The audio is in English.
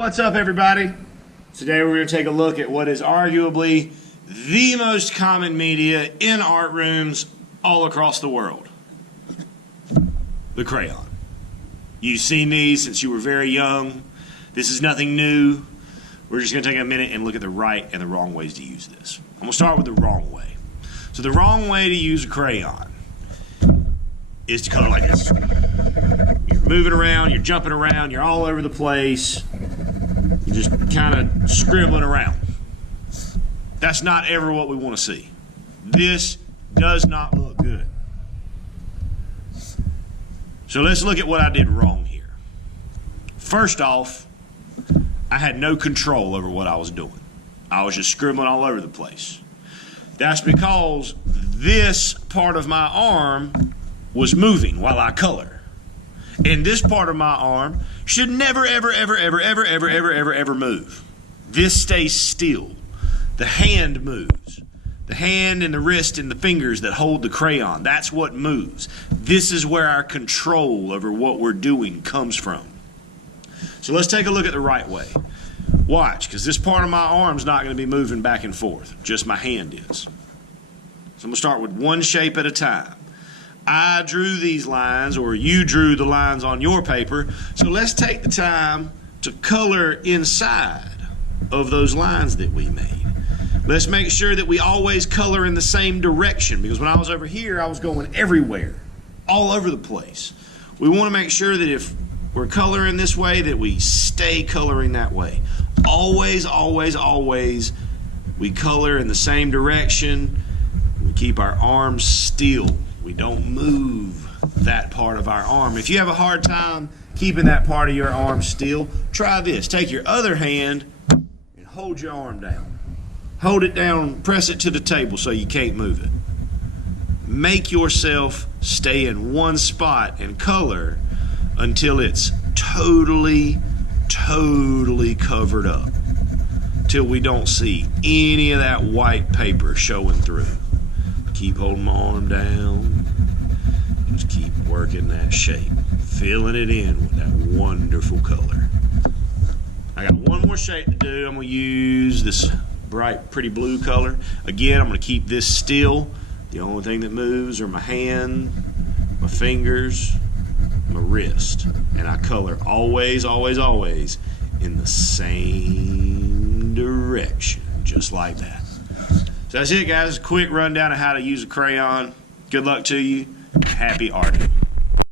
What's up, everybody? Today we're going to take a look at what is arguably the most common media in art rooms all across the world. The crayon. You've seen these since you were very young. This is nothing new. We're just going to take a minute and look at the right and the wrong ways to use this. I'm going to start with the wrong way. So the wrong way to use a crayon is to color like this. You're moving around, you're jumping around, you're all over the place. You're just kind of scribbling around. That's not ever what we want to see. This does not look good. So let's look at what I did wrong here. First off, I had no control over what I was doing. I was just scribbling all over the place. That's because this part of my arm was moving while I color. And this part of my arm should never, ever, ever, ever, ever, ever, ever, ever, ever move. This stays still. The hand moves. The hand and the wrist and the fingers that hold the crayon, that's what moves. This is where our control over what we're doing comes from. So let's take a look at the right way. Watch, because this part of my arm's not going to be moving back and forth. Just my hand is. So I'm going to start with one shape at a time. I drew these lines, or you drew the lines on your paper, so let's take the time to color inside of those lines that we made. Let's make sure that we always color in the same direction, because when I was over here, I was going everywhere, all over the place. We want to make sure that if we're coloring this way, that we stay coloring that way. Always, always, always, we color in the same direction. We keep our arms still. We don't move that part of our arm. If you have a hard time keeping that part of your arm still, try this. Take your other hand and hold your arm down. Hold it down, press it to the table so you can't move it. Make yourself stay in one spot and color until it's totally covered up. Till we don't see any of that white paper showing through. Keep holding my arm down. Just keep working that shape. Filling it in with that wonderful color. I got one more shape to do. I'm going to use this bright, pretty blue color. Again, I'm going to keep this still. The only thing that moves are my hand, my fingers, my wrist. And I color always, always, always in the same direction. Just like that. So that's it, guys. Quick rundown of how to use a crayon. Good luck to you. Happy arting.